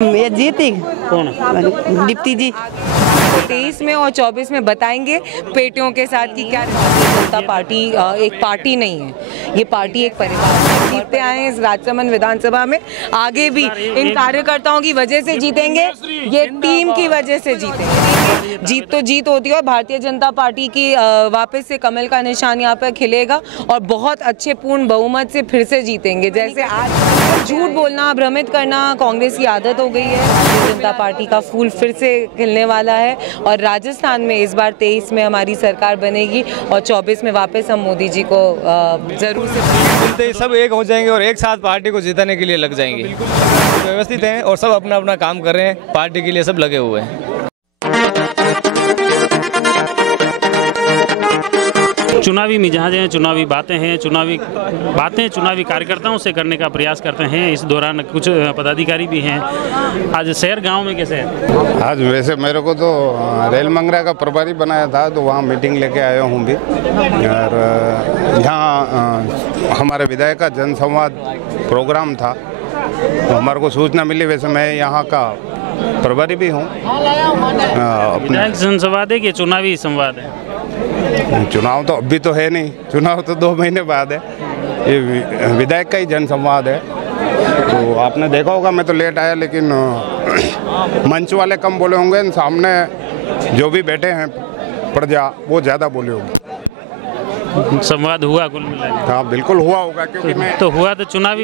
ये जीती कौन? दीप्ति जी। 23 में और 24 में बताएंगे पेटियों के साथ कि क्या भारतीय जनता पार्टी एक पार्टी नहीं है, ये पार्टी एक परिवार है। जीतते आए हैं इस राजसमंद विधानसभा में, आगे भी इन कार्यकर्ताओं की वजह से जीतेंगे, ये टीम की वजह से जीतेंगे। जीत तो जीत होती है और भारतीय जनता पार्टी की वापस से कमल का निशान यहाँ पर खिलेगा और बहुत अच्छे पूर्ण बहुमत से फिर से जीतेंगे। जैसे आज झूठ बोलना, भ्रमित करना कांग्रेस की आदत हो गई है। भारतीय जनता पार्टी का फूल फिर से खिलने वाला है और राजस्थान में इस बार 23 में हमारी सरकार बनेगी और 24 में वापस हम मोदी जी को जरूर से मिलते सब एक हो जाएंगे और एक साथ पार्टी को जिताने के लिए लग जाएंगे। व्यवस्थित हैं और सब अपना अपना काम कर रहे हैं, पार्टी के लिए सब लगे हुए हैं। चुनावी मिजाज हैं, चुनावी बातें हैं, चुनावी कार्यकर्ताओं से करने का प्रयास करते हैं। इस दौरान कुछ पदाधिकारी भी हैं। आज शहर गांव में कैसे है? आज वैसे मेरे को तो रेल मंगरा का प्रभारी बनाया था, तो वहाँ मीटिंग लेके आया हूँ भी। और यहाँ हमारे विधायक का जनसंवाद प्रोग्राम था, तो हमारे को सूचना मिली। वैसे मैं यहाँ का प्रभारी भी हूँ। विधायक जनसंवाद है कि चुनावी संवाद है? चुनाव तो अभी तो है नहीं, चुनाव तो 2 महीने बाद है। ये विधायक का ही जनसंवाद है। तो आपने देखा होगा, मैं तो लेट आया, लेकिन मंच वाले कम बोले होंगे, सामने जो भी बैठे हैं प्रजा वो ज़्यादा बोले होंगे। संवाद हुआ कुल मिला? हाँ बिल्कुल हुआ होगा, क्योंकि मैं तो हुआ तो चुनाव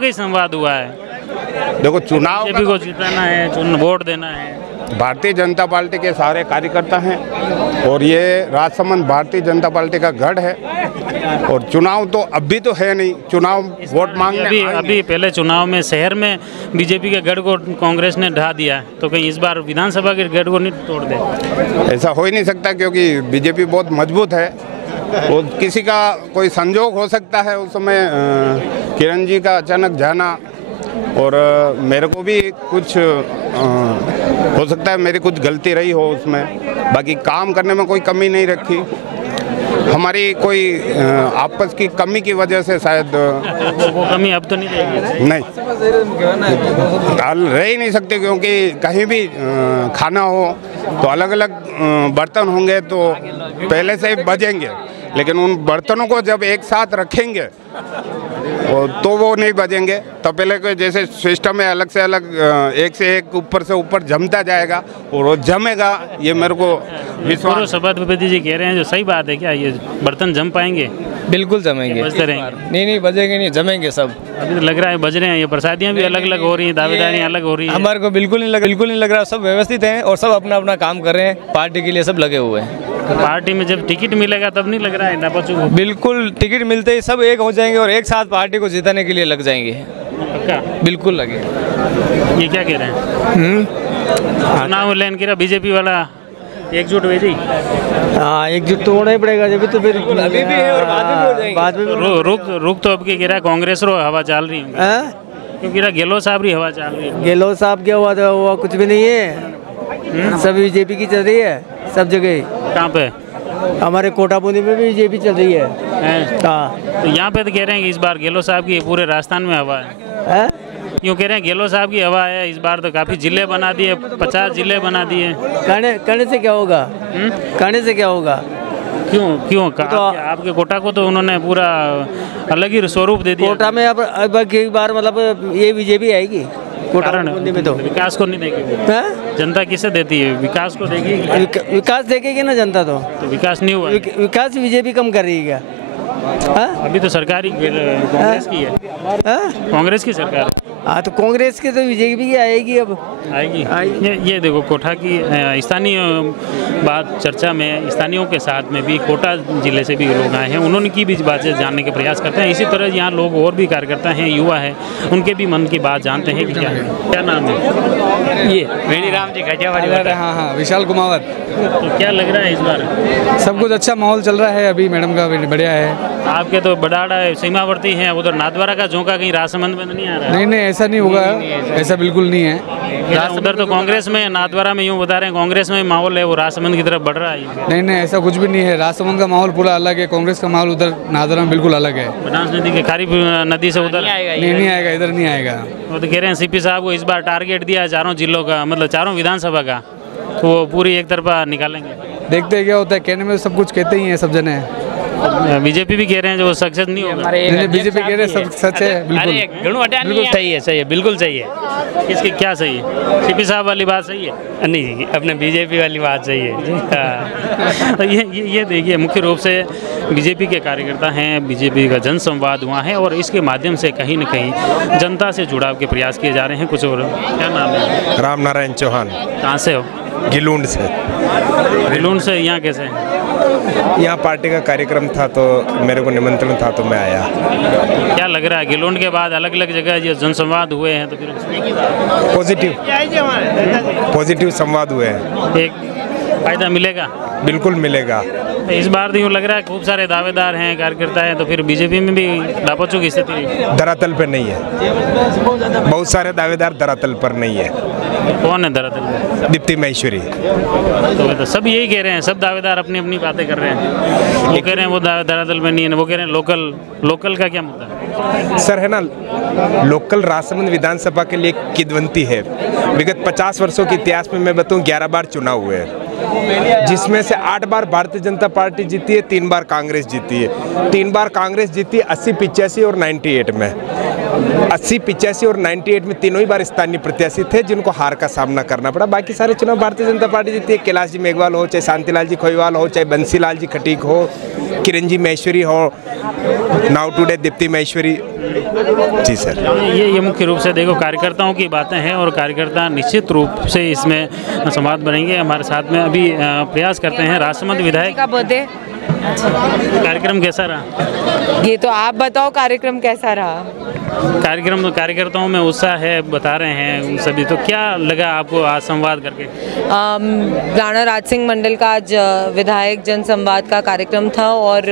का ही संवाद हुआ है। देखो चुनाव बीजेपी को जिताना है, वोट देना है। भारतीय जनता पार्टी के सारे कार्यकर्ता हैं और ये राजसमंद भारतीय जनता पार्टी का गढ़ है। और चुनाव तो अभी तो है नहीं, चुनाव वोट मांगने अभी पहले चुनाव में शहर में बीजेपी के गढ़ को कांग्रेस ने ढा दिया, तो कहीं इस बार विधानसभा के गढ़ को नहीं तोड़ दे? ऐसा हो ही नहीं सकता, क्योंकि बीजेपी बहुत मजबूत है और किसी का कोई संजोग हो सकता है। उस समय किरण जी का अचानक जाना और मेरे को भी कुछ हो सकता है, मेरी कुछ गलती रही हो उसमें। बाकी काम करने में कोई कमी नहीं रखी, हमारी कोई आपस की कमी की वजह से शायद वो कमी अब तो नहीं रहेगी। नहीं रह ही नहीं सकती, क्योंकि कहीं भी खाना हो तो अलग अलग बर्तन होंगे तो पहले से ही बजेंगे, लेकिन उन बर्तनों को जब एक साथ रखेंगे तो वो नहीं बजेंगे। तो पहले के जैसे सिस्टम है, अलग से अलग एक से एक ऊपर से ऊपर जमता जाएगा और वो जमेगा, ये मेरे को विश्वास। सभापति जी कह रहे हैं, जो सही बात है क्या? ये बर्तन जम पाएंगे? बिल्कुल जमेंगे, बजते रहेंगे? नहीं बजेंगे नहीं, जमेंगे सब। अभी तो लग रहा है बज रहे हैं, ये प्रसादियाँ भी अलग अलग हो रही हैं, दावेदारियाँ अलग हो रही हैं। हमारे को बिल्कुल नहीं लग रहा। सब व्यवस्थित हैं और सब अपना अपना काम कर रहे हैं, पार्टी के लिए सब लगे हुए हैं। पार्टी में जब टिकट मिलेगा तब नहीं लग रहा है ना बच्चों को? बिल्कुल, टिकट मिलते ही सब एक हो जाएंगे और एक साथ पार्टी को जिताने के लिए लग जाएंगे। पक्का? बिल्कुल लगे। ये क्या कह रहे हैं? चुनाव लैन कह रहा बीजेपी वाला एकजुट हुई थी। हाँ, एकजुट तो होना ही पड़ेगा, जब तो फिर अभी भी है और बाद में भी हो जाएंगे। रुक तो अब कह रहा कांग्रेस रो हवा चल रही है, क्योंकि गहलोत साहब री हवा चल रही है। गहलोत साहब क्या हुआ था? हुआ कुछ भी नहीं है, सब बीजेपी की चल रही है सब जगह। कहाँ पे? हमारे कोटा बूंदी में भी बीजेपी चल रही है। हाँ, तो यहाँ पे तो कह रहे हैं कि इस बार गहलोत साहब की पूरे राजस्थान में हवा है। क्यों कह रहे हैं गहलोत साहब की हवा है इस बार? तो काफी जिले बना दिए, 50 जिले बना दिए। करने से क्या होगा? करने से क्या होगा? क्यों तो आपके कोटा को तो उन्होंने पूरा अलग ही स्वरूप दे दिया। कोटा में अब की बार मतलब ये बीजेपी आएगी कोटा में, तो विकास को नहीं देगी जनता। किसे देती है? विकास को देगी? विकास देखेगी ना जनता, तो विकास नहीं हुआ। विकास बीजेपी कम कर रही है क्या? अभी तो सरकार ही कांग्रेस की है। कांग्रेस की सरकार है। हाँ, तो कांग्रेस की तो बीजेपी की आएगी, अब आएगी। ये देखो कोटा की स्थानीय बात चर्चा में, स्थानीयों के साथ में भी कोटा जिले से भी लोग आए हैं, उन्होंने की भी बातें जानने के प्रयास करते हैं। इसी तरह यहाँ लोग और भी कार्यकर्ता हैं, युवा हैं, उनके भी मन की बात जानते हैं कि क्या नाम है? ये वेणीराम जी घटियावाड़ी। हाँ, विशाल कुमावत। तो क्या लग रहा है इस बार? सब कुछ अच्छा माहौल चल रहा है, अभी मैडम का बढ़िया है। आपके तो बड़ाड़ा सीमावर्ती हैं, उधर नाथद्वारा का झोंका कहीं राजसमंद में नहीं आ रहा है? नहीं नहीं, ऐसा नहीं होगा, ऐसा बिल्कुल नहीं है। उधर तो कांग्रेस में, नाथद्वारा में यूँ बता रहे हैं कांग्रेस में माहौल है, वो राजसमंद की तरफ बढ़ रहा है। नहीं नहीं, ऐसा कुछ भी नहीं है। राजसमंद का माहौल पूरा अलग है, कांग्रेस का माहौल उधर नाथद्वारा में बिल्कुल अलग है। बनास नदी के खारी नदी से उधर नहीं आएगा, इधर नहीं आएगा। वो तो कह रहे हैं सीपी साहब को इस बार टारगेट दिया चारों जिलों का, मतलब चारों विधानसभा का, तो वो पूरी एक तरफा निकालेंगे। देखते हैं क्या होता है, कहने में सब कुछ कहते ही हैं सब जने। बीजेपी भी कह रहे हैं जो सक्सेस नहीं होगा। बीजेपी कह रहे हैं सब सच है, बिल्कुल बिल्कुल सही है, सही है, बिल्कुल सही है। किसकी क्या सही है? सीपी साहब वाली बात सही है? नहीं, अपने बीजेपी वाली बात सही है। तो ये देखिए, मुख्य रूप से बीजेपी के कार्यकर्ता हैं, बीजेपी का जनसंवाद हुआ है और इसके माध्यम से कहीं न कहीं जनता से जुड़ाव के प्रयास किए जा रहे हैं। कुछ और क्या नाम है? राम नारायण चौहान। कहाँ से हो? गिलूंड से। गिलूंड से यहाँ कैसे? यहाँ पार्टी का कार्यक्रम था तो मेरे को निमंत्रण था तो मैं आया। क्या लग रहा है गिलूंड के बाद अलग अलग जगह जो जनसंवाद हुए हैं तो फिर पॉजिटिव संवाद हुए हैं? एक फायदा मिलेगा? बिल्कुल मिलेगा। तो इस बार तो यूँ लग रहा है खूब सारे दावेदार हैं, कार्यकर्ता हैं, तो फिर बीजेपी में भी डापाचू की स्थिति धरातल पर नहीं है। बहुत सारे दावेदार धरातल पर नहीं है। कौन है धरातल पर? दीप्ति महेश्वरी। तो सब यही कह रहे हैं, सब दावेदार अपनी अपनी बातें कर रहे हैं। वो कह रहे हैं वो धरातल में नहीं है, वो कह रहे हैं लोकल का क्या मुद्दा? सर है ना, लोकल राजसमंद विधानसभा के लिए किदवंती है। विगत 50 वर्षों के इतिहास में मैं बताऊं 11 बार चुनाव हुए हैं, जिसमें से 8 बार भारतीय जनता पार्टी जीती है, 3 बार कांग्रेस जीती है। 3 बार कांग्रेस जीती 80, 85 और 98 में। 80, 85 और 98 में तीनों ही बार स्थानीय प्रत्याशी थे जिनको हार का सामना करना पड़ा। बाकी सारे चुनाव भारतीय जनता पार्टी जीती है। कैलाश जी मेघवाल हो, चाहे शांतिलाल जी खोईवाल हो, चाहे बंसीलाल जी खटीक हो, किरण जी महेश्वरी हो, नाउ टुडे दीप्ति महेश्वरी जी। सर ये मुख्य रूप से देखो कार्यकर्ताओं की बातें हैं और कार्यकर्ता निश्चित रूप से इसमें संवाद बनेंगे। हमारे साथ में अभी प्रयास करते हैं राजसमंद विधायक का बर्थडे। कार्यक्रम कैसा रहा? ये तो आप बताओ, कार्यक्रम कैसा रहा? कार्यक्रम कार्यकर्ताओं में उत्साह है बता रहे हैं सभी, तो क्या लगा आपको आज संवाद करके? राणा राज सिंह मंडल का आज विधायक जनसंवाद का कार्यक्रम था और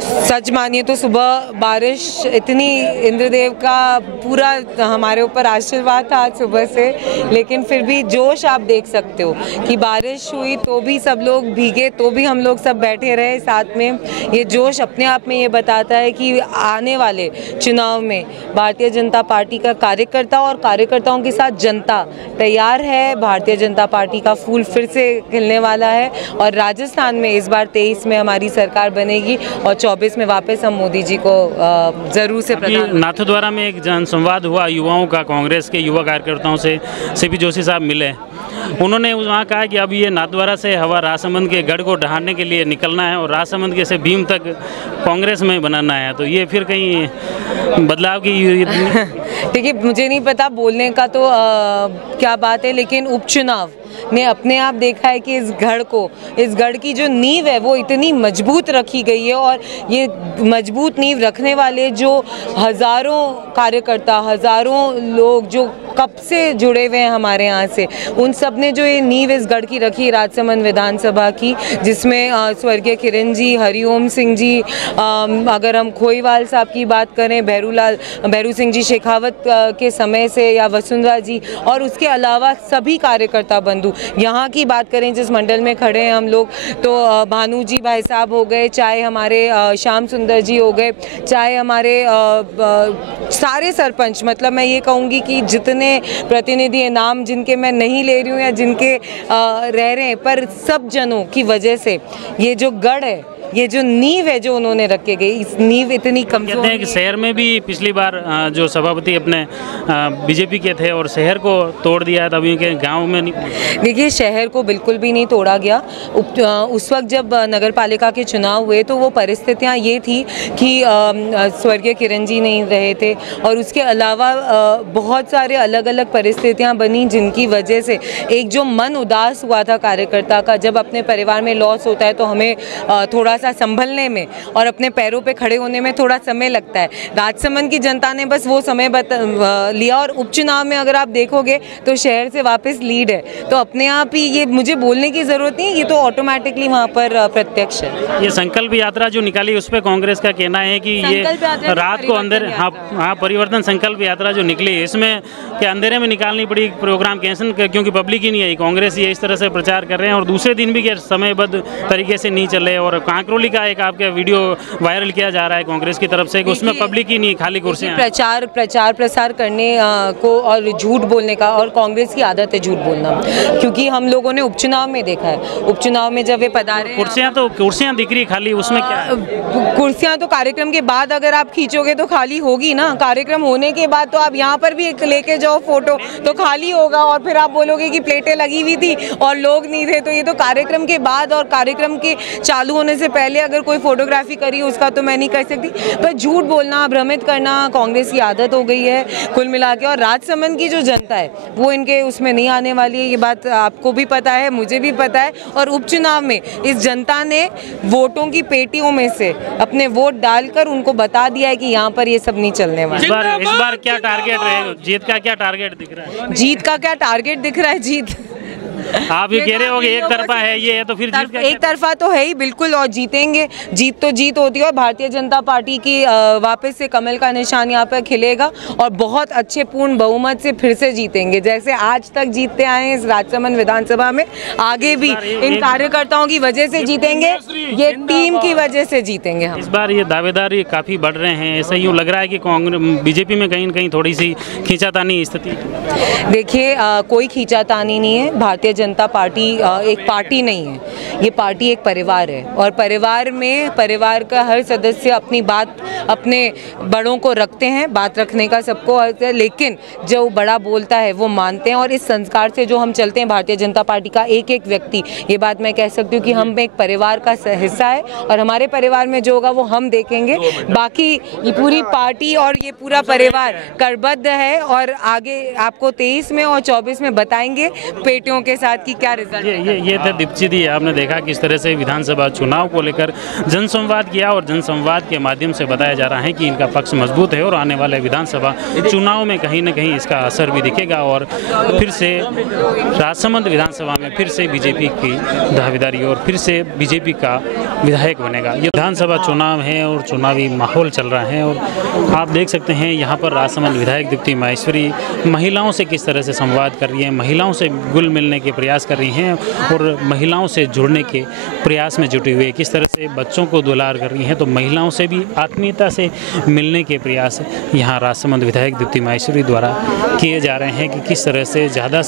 सच मानिए तो सुबह बारिश इतनी, इंद्रदेव का पूरा हमारे ऊपर आशीर्वाद था आज सुबह से, लेकिन फिर भी जोश आप देख सकते हो कि बारिश हुई तो भी सब लोग भीगे, तो भी हम लोग सब बैठे रहे साथ में। ये जोश अपने आप में ये बताता है कि आने वाले चुनाव में भारतीय जनता पार्टी का कार्यकर्ता और कार्यकर्ताओं के साथ जनता तैयार है। भारतीय जनता पार्टी का फूल फिर से खिलने वाला है और राजस्थान में इस बार 23 में हमारी सरकार बनेगी और 24 में वापस हम मोदी जी को जरूर से नाथद्वारा में एक जनसंवाद हुआ युवाओं का, कांग्रेस के युवा कार्यकर्ताओं से सीपी जोशी साहब मिले। उन्होंने वहाँ कहा कि अब ये नाथद्वारा से हवा राजसमंद के गढ़ को ढहाने के लिए निकलना है और राजसमंद के से भीम तक कांग्रेस में बनाना है, तो ये फिर कहीं बदलाव की देखिए मुझे नहीं पता बोलने का तो क्या बात है, लेकिन उपचुनाव ने अपने आप देखा है कि इस गढ़ की जो नींव है वो इतनी मजबूत रखी गई है और ये मजबूत नींव रखने वाले जो हज़ारों कार्यकर्ता, हज़ारों लोग जो कब से जुड़े हुए हैं हमारे यहाँ से, उन सब ने जो ये नींव इस गढ़ की रखी राजसमंद विधानसभा की, जिसमें स्वर्गीय किरण जी, हरिओम सिंह जी, अगर हम खोईवाल साहब की बात करें, भैरू सिंह जी शेखावत के समय से, या वसुंधरा जी, और उसके अलावा सभी कार्यकर्ता बंधु यहाँ की बात करें जिस मंडल में खड़े हैं हम लोग, तो भानु जी भाई साहब हो गए, चाहे हमारे श्याम सुंदर जी हो गए, चाहे हमारे सारे सरपंच, मतलब मैं ये कहूँगी कि जितने प्रतिनिधि नाम जिनके मैं नहीं ले रही हूँ या जिनके रह रहे हैं, पर सब जनों की वजह से ये जो गढ़ है, ये जो नींव है जो उन्होंने रखे गई, इस नींव इतनी कमजोर कहते हैं कि शहर में भी पिछली बार जो सभापति अपने बीजेपी के थे और शहर को तोड़ दिया था, अभी के गांव में नहीं। देखिए शहर को बिल्कुल भी नहीं तोड़ा गया। उस वक्त जब नगर पालिका के चुनाव हुए तो वो परिस्थितियां ये थी कि स्वर्गीय किरण जी नहीं रहे थे और उसके अलावा बहुत सारे अलग अलग परिस्थितियां बनी जिनकी वजह से एक जो मन उदास हुआ था कार्यकर्ता का, जब अपने परिवार में लॉस होता है तो हमें थोड़ा सा संभलने में और अपने पैरों पे खड़े होने में थोड़ा समय लगता है। राजसमंद की जनता ने बस वो समय लिया और उपचुनाव में अगर आप देखोगे तो शहर से वापस लीड है, तो अपने आप ही ये मुझे बोलने की ज़रूरत नहीं, ये तो ऑटोमेटिकली वहाँ पर प्रत्यक्ष है। ये संकल्प यात्रा जो निकाली उस पर कांग्रेस का कहना है कि ये रात को अंदर हाँ परिवर्तन संकल्प यात्रा जो निकली इसमें कि अंधेरे में निकालनी पड़ी, प्रोग्राम कैंसिल क्योंकि पब्लिक ही नहीं आई। कांग्रेस ये इस तरह से प्रचार कर रहे हैं और दूसरे दिन भी समयबद्ध तरीके से नहीं चले। और कांकरोली का एक आपका वीडियो वायरल किया जा रहा है कांग्रेस की तरफ से, उसमें पब्लिक ही नहीं, खाली कुर्सियां। प्रचार प्रसार करने को और झूठ बोलने का, और कांग्रेस की आदत है झूठ बोलना, क्योंकि हम लोगों ने उपचुनाव में देखा है। उपचुनाव में जब वे पधारे, कुर्सियां दिख रही खाली, उसमें क्या है? कुर्सियां तो कार्यक्रम के बाद अगर आप खींचोगे तो खाली होगी ना। कार्यक्रम होने के बाद तो आप यहाँ पर भी लेके जाओ फोटो तो खाली होगा, और फिर आप बोलोगे कि प्लेटें लगी हुई थी और लोग नहीं थे। तो ये तो कार्यक्रम के बाद और कार्यक्रम के चालू होने से पहले अगर कोई फोटोग्राफी करी उसका तो मैं नहीं कर सकती। पर झूठ बोलना, भ्रमित करना कांग्रेस की आदत हो गई है कुल मिला के। और राजसमंद की जो जनता है वो इनके उसमें नहीं आने वाली है, ये बात आपको भी पता है, मुझे भी पता है। और उपचुनाव में इस जनता ने वोटों की पेटियों में से अपने वोट डालकर उनको बता दिया है कि यहाँ पर ये सब नहीं चलने वाला। इस बार क्या टारगेट रहेगा? जीत का क्या टारगेट दिख रहा है? जीत का क्या टारगेट दिख रहा है? जीत आप ये कह रहे हो कि एक तरफा है ये है, तो फिर जीत एक तरफा तो है ही बिल्कुल, और जीतेंगे। जीत तो जीत होती है और भारतीय जनता पार्टी की वापस से कमल का निशान यहाँ पर खिलेगा और बहुत अच्छे पूर्ण बहुमत से फिर से जीतेंगे, जैसे आज तक जीतते आए हैं इस राजसमंद विधानसभा में। आगे भी इन कार्यकर्ताओं की वजह से जीतेंगे, ये टीम की वजह से जीतेंगे हम। इस बार ये दावेदार काफी बढ़ रहे हैं, ऐसा यूँ लग रहा है कि कांग्रेस बीजेपी में कहीं न कहीं थोड़ी सी खींचातानी स्थिति। देखिए कोई खींचातानी नहीं है। भारतीय जनता पार्टी एक पार्टी नहीं है, ये पार्टी एक परिवार है, और परिवार में परिवार का हर सदस्य अपनी बात अपने बड़ों को रखते हैं। बात रखने का सबको अर्थ है, लेकिन जो बड़ा बोलता है वो मानते हैं। और इस संस्कार से जो हम चलते हैं भारतीय जनता पार्टी का एक एक व्यक्ति, ये बात मैं कह सकती हूँ कि हम एक परिवार का हिस्सा है और हमारे परिवार में जो होगा वो हम देखेंगे। बाकी ये पूरी पार्टी और ये पूरा परिवार करबद्ध है और आगे आपको 23 में और 24 में बताएंगे पेटियों के साथ कि क्या रिजल्ट। ये थे दीप्ति दी, आपने देखा किस तरह से विधानसभा चुनाव को लेकर जनसंवाद किया और जनसंवाद के माध्यम से बताया जा रहा है कि इनका पक्ष मजबूत है और आने वाले विधानसभा चुनाव में कहीं न कहीं इसका असर भी दिखेगा और फिर से राजसमंद विधानसभा में फिर से बीजेपी की दावेदारी और फिर से बीजेपी का विधायक बनेगा। ये विधानसभा चुनाव है और चुनावी माहौल चल रहा है और आप देख सकते हैं यहाँ पर राजसमंद विधायक दीप्ति माहेश्वरी महिलाओं से किस तरह से संवाद कर रही है, महिलाओं से घुल मिलने के प्रयास कर रही हैं और महिलाओं से जुड़ने के प्रयास में जुटी हुई है। किस तरह से बच्चों को दुलार कर रही हैं, तो महिलाओं से भी आत्मीयता से मिलने के प्रयास यहाँ राजसमंद विधायक दीप्ति माहेश्वरी द्वारा किए जा रहे हैं कि किस तरह से ज़्यादा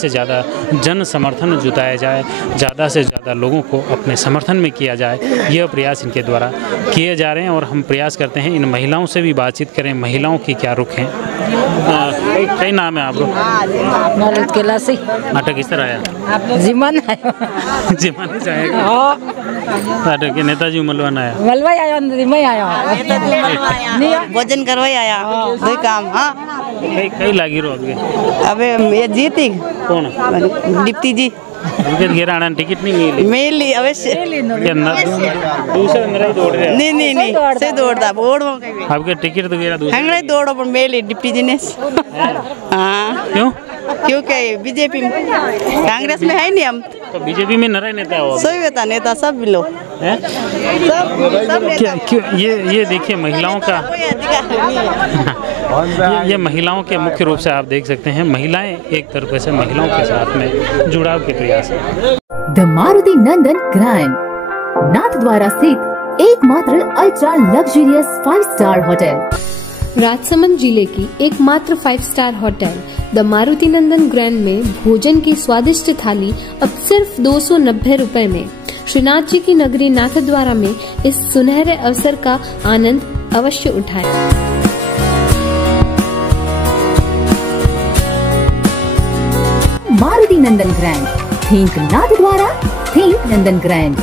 जन समर्थन जुटाया जाए, ज़्यादा से ज़्यादा लोगों को अपने समर्थन में किया जाए। यह प्रयास इनके द्वारा किए जा रहे हैं और हम प्रयास करते हैं इन महिलाओं से भी बातचीत करें, महिलाओं की क्या रुख हैं। कई नाम है आप लोग? नाटक किस तरह आया? जीवन जीवन जाएगा। नाटक के नेताजी मलवान आया, मलवाई आया, मैं आया भोजन करवाई आया कोई काम। हाँ कई लागी रो अगे अबे ये जीती कौन? दीप्ति जी घेरा टिकट नहीं मिली अवश्य दूसरे अंदर ही दौड़ रहे। नहीं से दौड़ता बोर्ड आपके टिकट तो घेरा दूसरे हंगड़े दौड़ो पर मेली डिप्टी जी ने। हाँ क्यों? क्योंकि बीजेपी में कांग्रेस में है नहीं, हम तो बीजेपी में नरे नेता हो, सही होता नेता सब लोग सब ये देखिए महिलाओं का ये महिलाओं के मुख्य रूप से आप देख सकते हैं, महिलाएं एक तरफ से महिलाओं के साथ में जुड़ाव के प्रयास है। द मारुति नंदन ग्रैंड नाथ द्वारा स्थित एकमात्र ultra luxurious 5 star hotel, Rajsamand जिले की एकमात्र 5 star hotel the Maruti Nandan grand में भोजन की स्वादिष्ट थाली अब सिर्फ 290 रुपए में। श्रीनाथ जी की नगरी नाथद्वारा में इस सुनहरे अवसर का आनंद अवश्य उठाएं। मारुति नंदन ग्रैंड, थिंक नाथद्वारा, थिंक नंदन ग्रैंड।